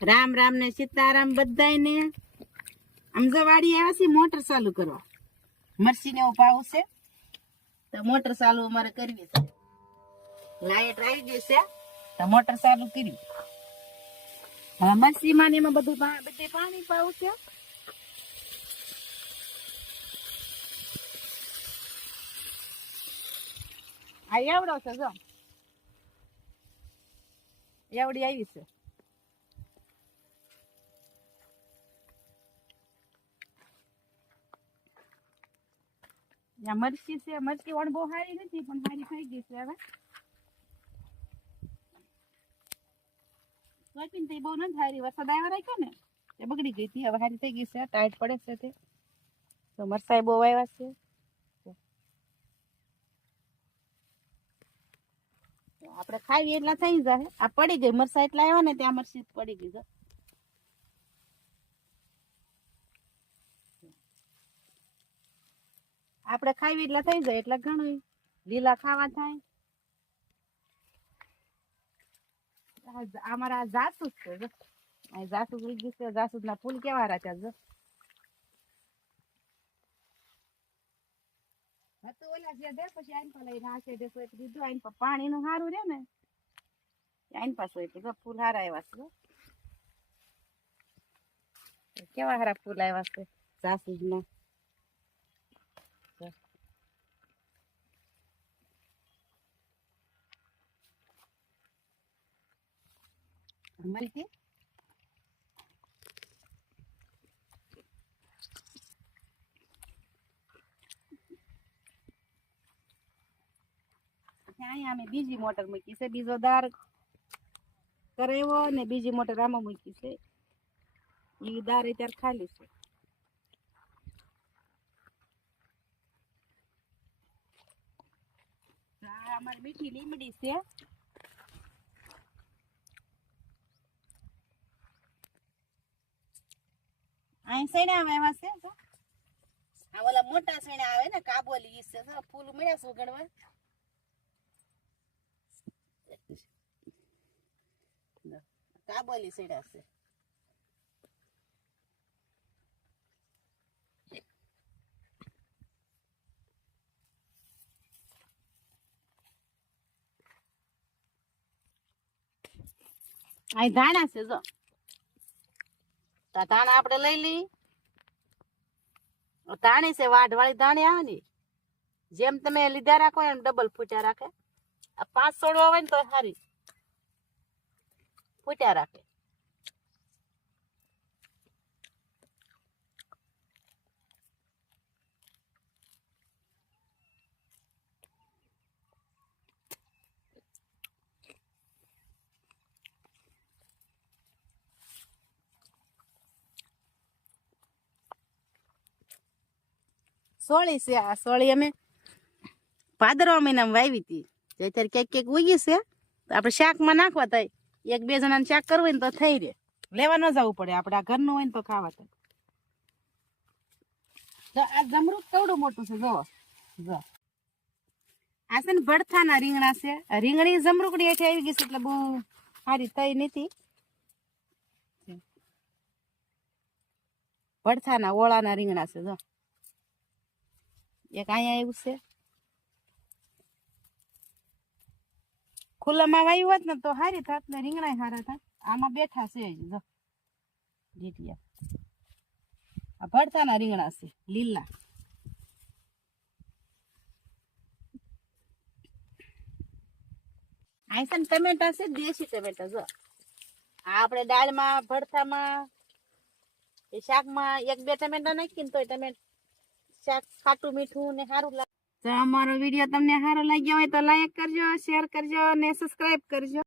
રામ રામ ને સીતારામ બધાયને. આમ જો વાડી આવ્યા છે મોટર ચાલુ કરવા મરસી ને પાવું છે? તો મોટર ચાલુ અમારે કરવી છે. લાઈટ આવી ગઈ છે. તો મોટર ચાલુ કરી હવે મરસી માં એમાં બધું બધે પાણી પાવું છે. આ એવડો છે જો. એવડી આવી છે. ત્યાં મરચી છે, મરચી વણ બહુ સારી નથી, પણ સારી થઈ ગઈ છે હવે. સોયાબીન તો બહુ નથી સારી, વરસાદ આવ્યો રાખ્યો ને, એ બગડી ગઈ હતી, હવે સારી થઈ ગઈ છે, ટાઈટ પડે છે તે. તો મરસાઈ બહુ આવ્યા છે. તો આપણે ખાઈએ એટલા થઈ જાય. આ પડી ગઈ મરસા એટલા આવ્યા ને, ત્યાં મરસી પડી ગઈ આપણે ખાવી એટલા થઈ જાય, એટલે ઘણું લીલા ખાવા થાય. અમારા જ- જાસૂદ છે, જો. જાસૂદ ઉગી છે જાસૂદ ના ફૂલ કેવા રાખ્યા જો. હતું ઓલા છે દે, પછી આઈન આઈન પર પાણી નું સારું રે ને. આઈન હોય તો ફૂલ હારા આવ્યા છે કેવા હારા ફૂલ આવ્યા છે જાસૂદ ના મલકી અહીંયા અમે બીજી મોટર મૂકી છે. બીજો દાર કરાવ્યો ને બીજી મોટર આમાં મૂકી છે. એ દાર અત્યારે ખાલી છે. અમારી મીઠી લીમડી છે. અહીં સૈણા આવ્યા છે તો આ ઓલા મોટા સૈણા આવે ને કાબોલી ઈ છે ફૂલ મળ્યા છે ઉગડવા કાબોલી સૈડા છે. અહીં ધાણા છે જો. તો આ ધાણા આપણે લઈ લઈ ધાણી છે વાઢ વાળી ધાણી આવે ને, જેમ તમે લીધા રાખો એમ ડબલ ફૂટ્યા રાખે. આ પાંચ છોડવા હોય ને તો સારી ફૂટ્યા રાખે. સોળી છે, આ સોળી અમે ભાદરવા મહિનામાં વાવી હતી. જે અત્યારે ક્યાંક ક્યાંક ઉગી છે આપણે શાકમાં નાખવા થાય એક બે જણાને શાક કરવું હોય ને તો થઈ રહે. લેવા ન જવું પડે, આપણે આ ઘરનું હોય ને તો ખાવા થાય આ જમરૂક કેવડું મોટું છે, જો. જો. આ છે ને ભડથાના રીંગણા છે. રીંગણી જમરૂકડી હેઠે આવી ગઈ છે, એટલે બહુ સારી થઈ નથી. ભડથાના ઓળાના રીંગણા છે, જો. એક અહીંયા એવું છે? ખુલ્લામાં વાયું હોત ને તો સારી થાત ને રીંગણા હારા થાત. આમાં બેઠા છે જ. જીટિયા આ ભડથાના રીંગણા છે લીલા આ છે ટમેટા છે, દેશી ટમેટા, જો. આપણે દાળમાં ભડથામાં એ શાકમાં એક બે ટમેટા નાખીને તો ટમેટ શાક, ખાટું ને સારું લાગે. અમારો વીડિયો તમને સારો લાગ્યો હોય તો લાઈક કરજો શેર કરજો ને સબસ્ક્રાઇબ કરજો.